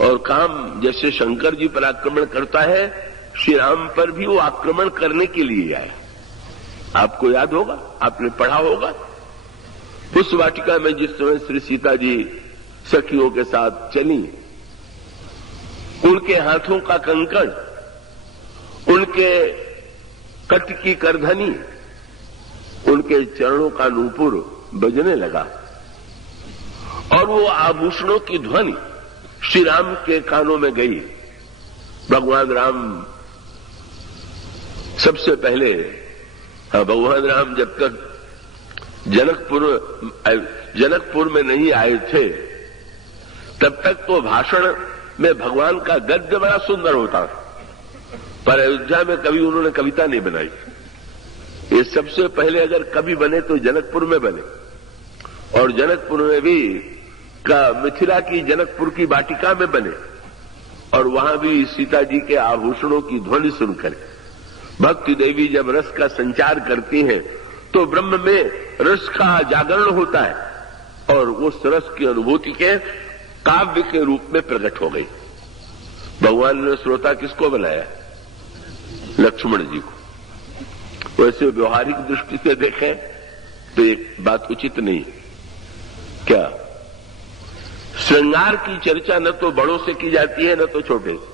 और काम जैसे शंकर जी पर आक्रमण करता है, श्री राम पर भी वो आक्रमण करने के लिए आया। आपको याद होगा, आपने पढ़ा होगा, उस वाटिका में जिस समय श्री सीता जी सखियों के साथ चली, उनके हाथों का कंकण, उनके कट की करधनी, उनके चरणों का नूपुर बजने लगा और वो आभूषणों की ध्वनि श्री राम के कानों में गई। भगवान राम सबसे पहले, भगवान राम जब तक जनकपुर में नहीं आए थे, तब तक तो भाषण में भगवान का गद्य बड़ा सुंदर होता, पर अयोध्या में कभी उन्होंने कविता नहीं बनाई। ये सबसे पहले अगर कवि बने तो जनकपुर में बने, और जनकपुर में भी मिथिला की जनकपुर की वाटिका में बने, और वहां भी सीता जी के आभूषणों की ध्वनि सुनकर भक्ति देवी जब रस का संचार करती हैं तो ब्रह्म में रस का जागरण होता है, और उस रस की अनुभूति के काव्य के रूप में प्रकट हो गई। भगवान ने श्रोता किसको बनाया? लक्ष्मण जी को। वैसे व्यवहारिक दृष्टि से देखें तो एक बात उचित नहीं। क्या श्रृंगार की चर्चा न तो बड़ों से की जाती है न तो छोटे से।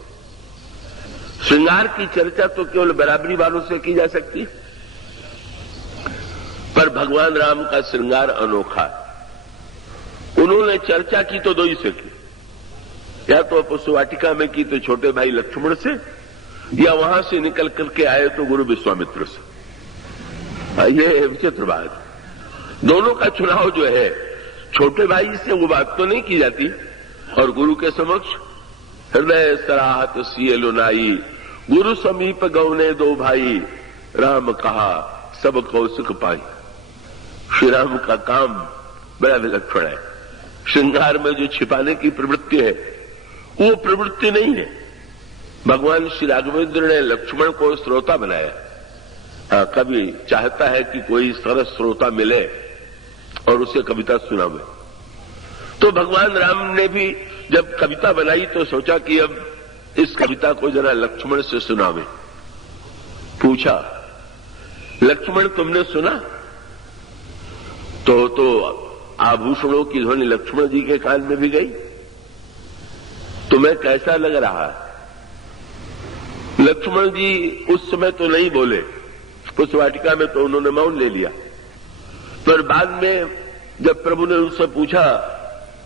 श्रृंगार की चर्चा तो केवल बराबरी वालों से की जा सकती, पर भगवान राम का श्रृंगार अनोखा है। उन्होंने चर्चा की तो दो ही से की, या तो पुष्पवाटिका में की तो छोटे भाई लक्ष्मण से, या वहां से निकल करके आए तो गुरु विश्वामित्र से। ये विचित्र बात, दोनों का चुनाव जो है छोटे भाई से वो बात तो नहीं की जाती, और गुरु के समक्ष हृदय सराहत सिय लुनाई, गुरु समीप गौने दो भाई, राम कहा सब कौशिक पाई। श्री राम का काम बड़ा विलक्षण है। श्रृंगार में जो छिपाने की प्रवृत्ति है वो प्रवृत्ति नहीं है। भगवान श्री राघवेंद्र ने लक्ष्मण को श्रोता बनाया। कभी चाहता है कि कोई सरस श्रोता मिले और उसे कविता सुनावे, तो भगवान राम ने भी जब कविता बनाई तो सोचा कि अब इस कविता को जरा लक्ष्मण से सुनावे। पूछा, लक्ष्मण तुमने सुना? तो आभूषणों की ध्वनि लक्ष्मण जी के कान में भी गई। तुम्हें कैसा लग रहा है? लक्ष्मण जी उस समय तो नहीं बोले, उस वाटिका में तो उन्होंने मौन ले लिया, पर बाद में जब प्रभु ने उनसे पूछा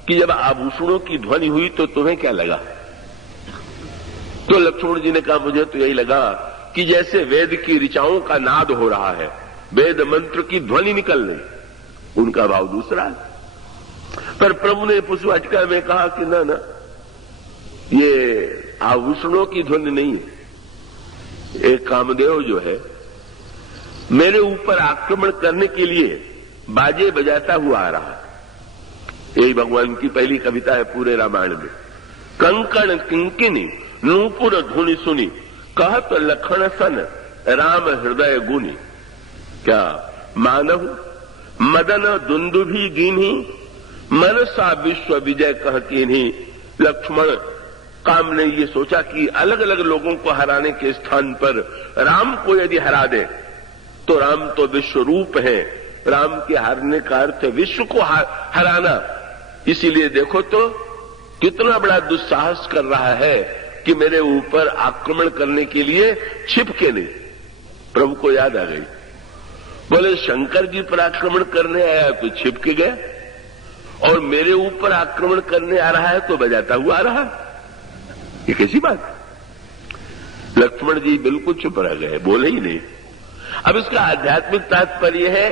कि जब आभूषणों की ध्वनि हुई तो तुम्हें क्या लगा, तो लक्ष्मण जी ने कहा मुझे तो यही लगा कि जैसे वेद की ऋचाओं का नाद हो रहा है, वेद मंत्र की ध्वनि निकल रही। उनका भाव दूसरा है। पर प्रभु ने पुष्पवाटिका में कहा कि ना ना, ये आभूषणों की ध्वनि नहीं है। एक कामदेव जो है मेरे ऊपर आक्रमण करने के लिए बाजे बजाता हुआ आ रहा है। यही भगवान की पहली कविता है पूरे रामायण में। कंकण किंकिनी नूपुर धुनि सुनी, कहत लखन सन राम हृदय गुनी। क्या मानव मदन दुंदुभी गिन्ही, मनसा विश्व विजय कहकीन्ही। लक्ष्मण काम ने ये सोचा कि अलग अलग लोगों को हराने के स्थान पर राम को यदि हरा दे तो राम तो विश्व रूप है, राम के हारने का अर्थ विश्व को हराना। इसीलिए देखो तो कितना बड़ा दुस्साहस कर रहा है कि मेरे ऊपर आक्रमण करने के लिए छिप के नहीं। प्रभु को याद आ गई, बोले शंकर जी पर आक्रमण करने आया तो छिप के गए, और मेरे ऊपर आक्रमण करने आ रहा है तो बजाता हुआ आ रहा। ये कैसी बात? लक्ष्मण जी बिल्कुल चुप रह गए, बोले ही नहीं। अब इसका आध्यात्मिक तात्पर्य है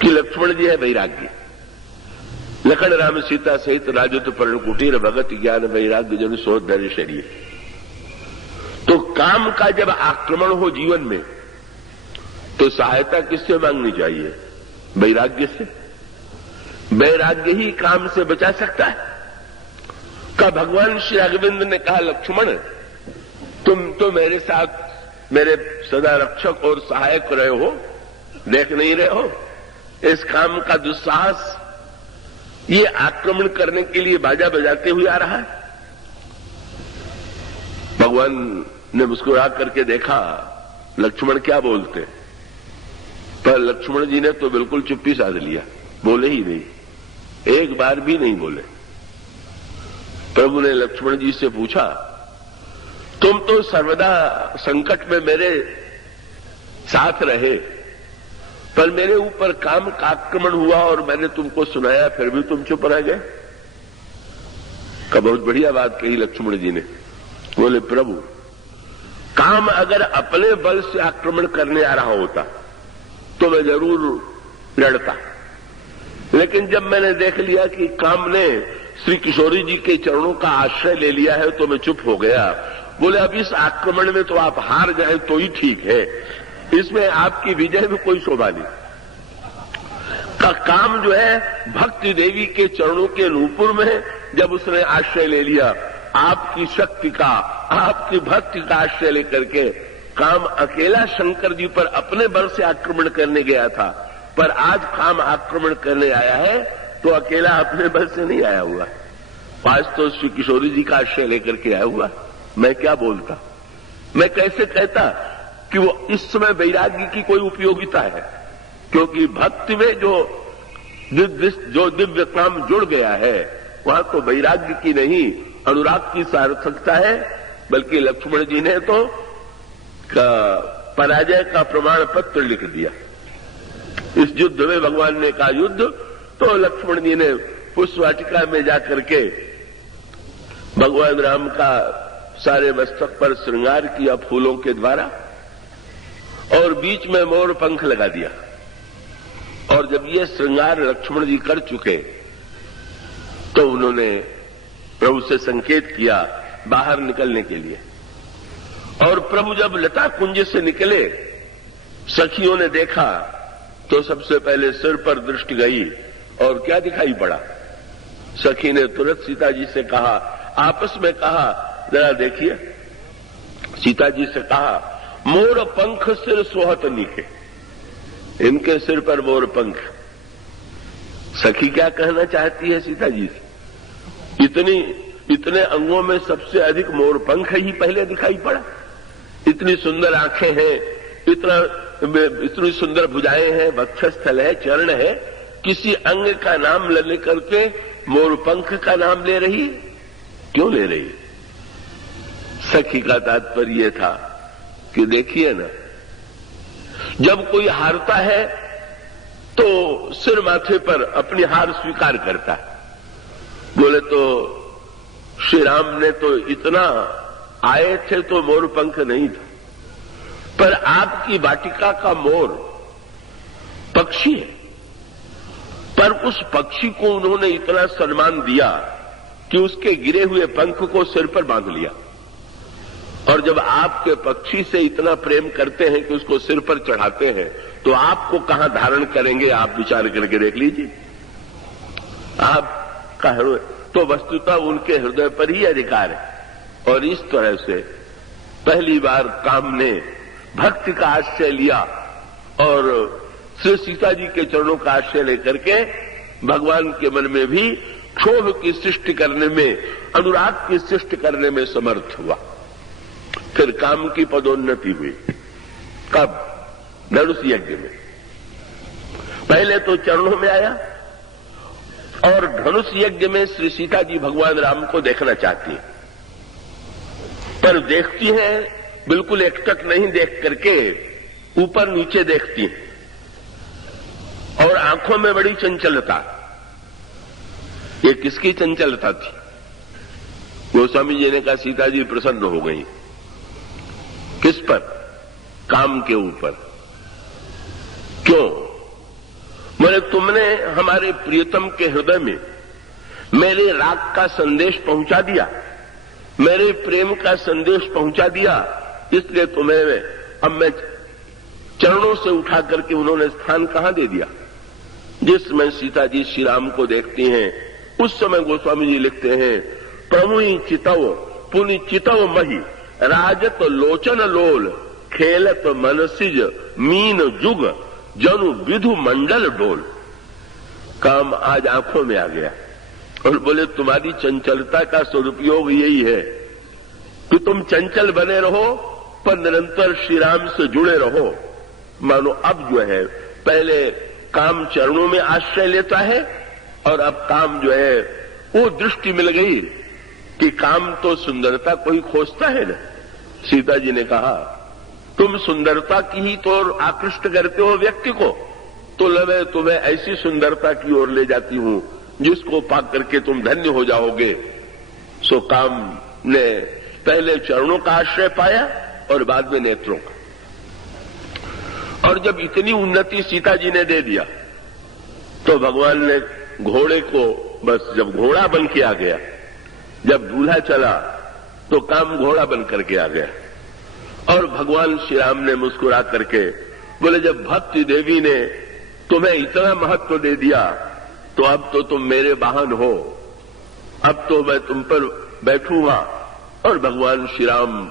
कि लक्ष्मण जी है वैराग्य। लखन राम सीता सहित राजत पर्ण कुटीर, भगत ज्ञान वैराग्य जन सो धैर्य शरीर। तो काम का जब आक्रमण हो जीवन में तो सहायता किससे मांगनी चाहिए? वैराग्य से। वैराग्य ही काम से बचा सकता है। का भगवान श्री राघवेंद्र ने कहा लक्ष्मण तुम तो मेरे साथ मेरे सदा रक्षक और सहायक रहे हो, देख नहीं रहे हो इस काम का दुस्साहस ये आक्रमण करने के लिए बाजा बजाते हुए आ रहा है। भगवान ने मुस्कुरा करके देखा लक्ष्मण क्या बोलते, पर लक्ष्मण जी ने तो बिल्कुल चुप्पी साध लिया, बोले ही नहीं, एक बार भी नहीं बोले। प्रभु ने लक्ष्मण जी से पूछा, तुम तो सर्वदा संकट में मेरे साथ रहे, पर मेरे ऊपर काम का आक्रमण हुआ और मैंने तुमको सुनाया, फिर भी तुम चुप रह गए। का बहुत बढ़िया बात कही लक्ष्मण जी ने। बोले प्रभु, काम अगर अपने बल से आक्रमण करने आ रहा होता तो मैं जरूर लड़ता, लेकिन जब मैंने देख लिया कि काम ने श्री किशोरी जी के चरणों का आश्रय ले लिया है तो मैं चुप हो गया। बोले अब इस आक्रमण में तो आप हार जाए तो ही ठीक है, इसमें आपकी विजय में कोई शोभा नहीं। का काम जो है भक्ति देवी के चरणों के नूपुर में जब उसने आश्रय ले लिया, आपकी शक्ति का, आपकी भक्ति का आश्रय लेकर के काम अकेला शंकर जी पर अपने बल से आक्रमण करने गया था, पर आज काम आक्रमण करने आया है तो अकेला अपने बल से नहीं आया हुआ, आज तो श्री किशोरी जी का आश्रय लेकर के आया हुआ। मैं क्या बोलता, मैं कैसे कहता कि वो इस समय वैराग्य की कोई उपयोगिता है, क्योंकि भक्ति में जो दिव्य काम जुड़ गया है वहां तो वैराग्य की नहीं अनुराग की सार्थकता है, बल्कि लक्ष्मण जी ने तो पराजय का प्रमाण पत्र लिख दिया। इस युद्ध में भगवान ने कहा युद्ध, तो लक्ष्मण जी ने पुष्पवाटिका में जाकर के भगवान राम का सारे मस्तक पर श्रृंगार किया फूलों के द्वारा और बीच में मोर पंख लगा दिया। और जब ये श्रृंगार लक्ष्मण जी कर चुके तो उन्होंने प्रभु से संकेत किया बाहर निकलने के लिए। और प्रभु जब लता कुंज से निकले, सखियों ने देखा तो सबसे पहले सिर पर दृष्टि गई और क्या दिखाई पड़ा, सखी ने तुरंत सीता जी से कहा, आपस में कहा जरा देखिए, सीता जी से कहा मोर पंख सिर सोहत नीके, इनके सिर पर मोर पंख। सखी क्या कहना चाहती है सीता जी से, इतने अंगों में सबसे अधिक मोर पंख ही पहले दिखाई पड़ा, इतनी सुंदर आंखें हैं, इतनी सुंदर भुजाएं हैं, वक्षस्थल है, चरण है, किसी अंग का नाम लेने करके मोर पंख का नाम ले रही, क्यों ले रही? सखी का तात्पर्य था कि देखिए ना, जब कोई हारता है तो सिर माथे पर अपनी हार स्वीकार करता है। बोले तो श्री राम ने तो इतना आए थे तो मोर पंख नहीं था, पर आपकी वाटिका का मोर पक्षी है, पर उस पक्षी को उन्होंने इतना सम्मान दिया कि उसके गिरे हुए पंख को सिर पर बांध लिया। और जब आपके पक्षी से इतना प्रेम करते हैं कि उसको सिर पर चढ़ाते हैं, तो आपको कहां धारण करेंगे, आप विचार करके देख लीजिए। आपका हृदय तो वस्तुतः उनके हृदय पर ही अधिकार है। और इस तरह से पहली बार काम ने भक्ति का आश्रय लिया और श्री सीता जी के चरणों का आश्रय लेकर के भगवान के मन में भी क्षोभ की सृष्टि करने में, अनुराग की सृष्टि करने में समर्थ हुआ। फिर काम की पदोन्नति हुई। कब? धनुष यज्ञ में। पहले तो चरणों में आया और धनुष यज्ञ में श्री सीता जी भगवान राम को देखना चाहती हैं, पर देखती हैं बिल्कुल एकटक नहीं देख करके ऊपर नीचे देखती हैं और आंखों में बड़ी चंचलता। ये किसकी चंचलता थी? गोस्वामी जी ने कहा सीता जी प्रसन्न हो गई। किस पर? काम के ऊपर। क्यों? बोले तुमने हमारे प्रियतम के हृदय में मेरे राग का संदेश पहुंचा दिया, मेरे प्रेम का संदेश पहुंचा दिया, इसलिए तुम्हें अब मैं चरणों से उठा करके उन्होंने स्थान कहां दे दिया। जिस समय सीता जी श्री राम को देखती हैं उस समय गोस्वामी जी लिखते हैं, प्रमुहि चितव पुनि चितव मही राजत लोचन लोल खेलत मनसिज मीन जुग जनु विधु मंडल डोल। काम आज आंखों में आ गया और बोले तुम्हारी चंचलता का सदुपयोग यही है कि तुम चंचल बने रहो पर निरंतर श्री राम से जुड़े रहो। मानो अब जो है पहले काम चरणों में आश्रय लेता है और अब काम जो है वो दृष्टि मिल गई कि काम तो सुंदरता कोई खोजता है ना। सीता जी ने कहा तुम सुंदरता की ही तो आकृष्ट करते हो व्यक्ति को, तो मैं तुम्हें ऐसी सुंदरता की ओर ले जाती हूं जिसको पा करके तुम धन्य हो जाओगे। सो काम ने पहले चरणों का आश्रय पाया और बाद में नेत्रों का। और जब इतनी उन्नति सीता जी ने दे दिया तो भगवान ने घोड़े को, बस जब घोड़ा बन के आ गया, जब दूल्हा चला तो काम घोड़ा बन करके आ गया। और भगवान श्री राम ने मुस्कुरा करके बोले जब भक्ति देवी ने तुम्हें इतना महत्व दे दिया तो अब तो तुम मेरे वाहन हो, अब तो मैं तुम पर बैठूंगा। और भगवान श्री राम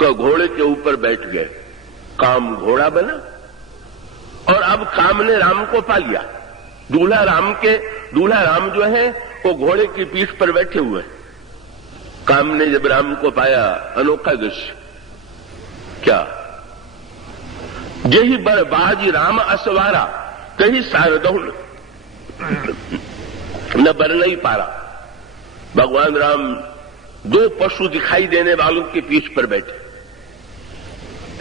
का घोड़े के ऊपर बैठ गए, काम घोड़ा बना और अब काम ने राम को पा लिया। दूल्हा राम जो है वो घोड़े की पीठ पर बैठे हुए। काम ने जब राम को पाया, अनोखा दृश्य क्या, यही बरबाजी राम असवारा कहीं शारदों न बर नहीं पारा। भगवान राम दो पशु दिखाई देने वालों की पीठ पर बैठे।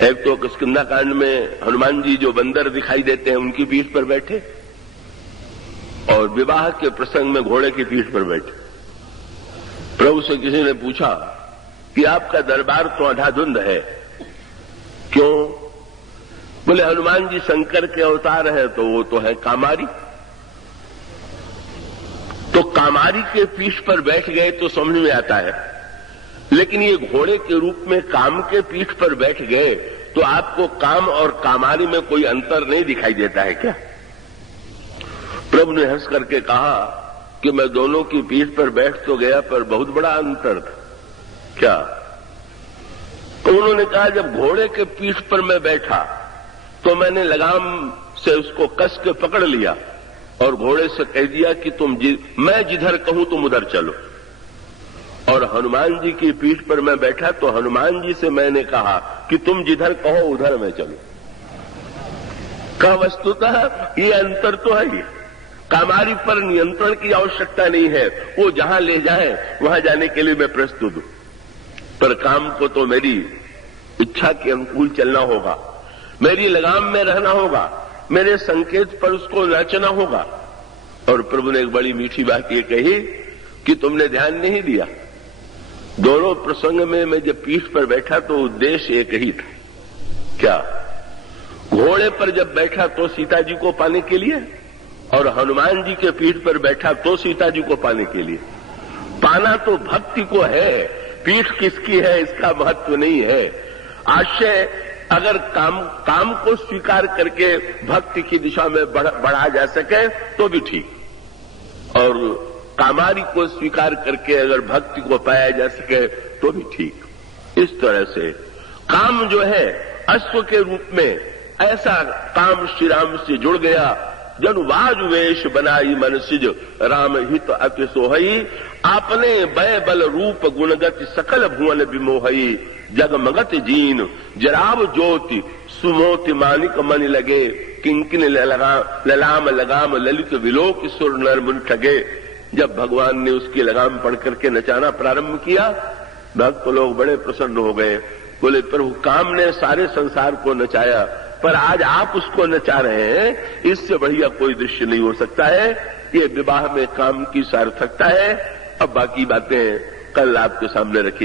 एक तो किष्किंधा कांड में हनुमान जी जो बंदर दिखाई देते हैं उनकी पीठ पर बैठे, और विवाह के प्रसंग में घोड़े की पीठ पर बैठे। प्रभु से किसी ने पूछा कि आपका दरबार तो अंधाधुंध है, क्यों? बोले हनुमान जी शंकर के अवतार है तो वो तो है कामारी। तो कामारी के पीठ पर बैठ गए तो समझ में आता है, लेकिन ये घोड़े के रूप में काम के पीठ पर बैठ गए तो आपको काम और कामारी में कोई अंतर नहीं दिखाई देता है क्या? प्रभु ने हंस करके कहा कि मैं दोनों की पीठ पर बैठ तो गया पर बहुत बड़ा अंतर था। क्या? तो उन्होंने कहा जब घोड़े के पीठ पर मैं बैठा तो मैंने लगाम से उसको कस के पकड़ लिया और घोड़े से कह दिया कि मैं जिधर कहूं तुम उधर चलो। और हनुमान जी की पीठ पर मैं बैठा तो हनुमान जी से मैंने कहा कि तुम जिधर कहो उधर मैं चलूं। का वस्तुतः ये अंतर तो है ही। कामारी पर नियंत्रण की आवश्यकता नहीं है, वो जहां ले जाए वहां जाने के लिए मैं प्रस्तुत हूं, पर काम को तो मेरी इच्छा के अनुकूल चलना होगा, मेरी लगाम में रहना होगा, मेरे संकेत पर उसको नाचना होगा। और प्रभु ने एक बड़ी मीठी बात ये कही कि तुमने ध्यान नहीं दिया, दोनों प्रसंग में मैं जब पीठ पर बैठा तो उद्देश्य एक ही था। क्या? घोड़े पर जब बैठा तो सीता जी को पाने के लिए, और हनुमान जी के पीठ पर बैठा तो सीता जी को पाने के लिए। पाना तो भक्ति को है, पीठ किसकी है इसका महत्व नहीं है। आशय अगर काम को स्वीकार करके भक्ति की दिशा में बढ़ा जा सके तो भी ठीक, और कामारी को स्वीकार करके अगर भक्ति को पाया जा सके तो भी ठीक। इस तरह से काम जो है अश्व के रूप में, ऐसा काम श्री राम से जुड़ गया। जनु बाजु वेश बनाई मन सिज राम हित अति सोहई, आपने बय बल रूप गुणगति सकल भुवन विमोहई, जगमगत जीन जराव ज्योति सुमोति मानिक मन लगे, किंकिन ललाम लगाम ललित विलोक सुर नर मुन ठगे। जब भगवान ने उसकी लगाम पढ़ करके नचाना प्रारंभ किया, भक्त लोग बड़े प्रसन्न हो गए। बोले प्रभु काम ने सारे संसार को नचाया, पर आज आप उसको नचा रहे हैं, इससे बढ़िया कोई दृश्य नहीं हो सकता है। ये विवाह में काम की सार्थकता है। अब बाकी बातें कल आपके सामने रखी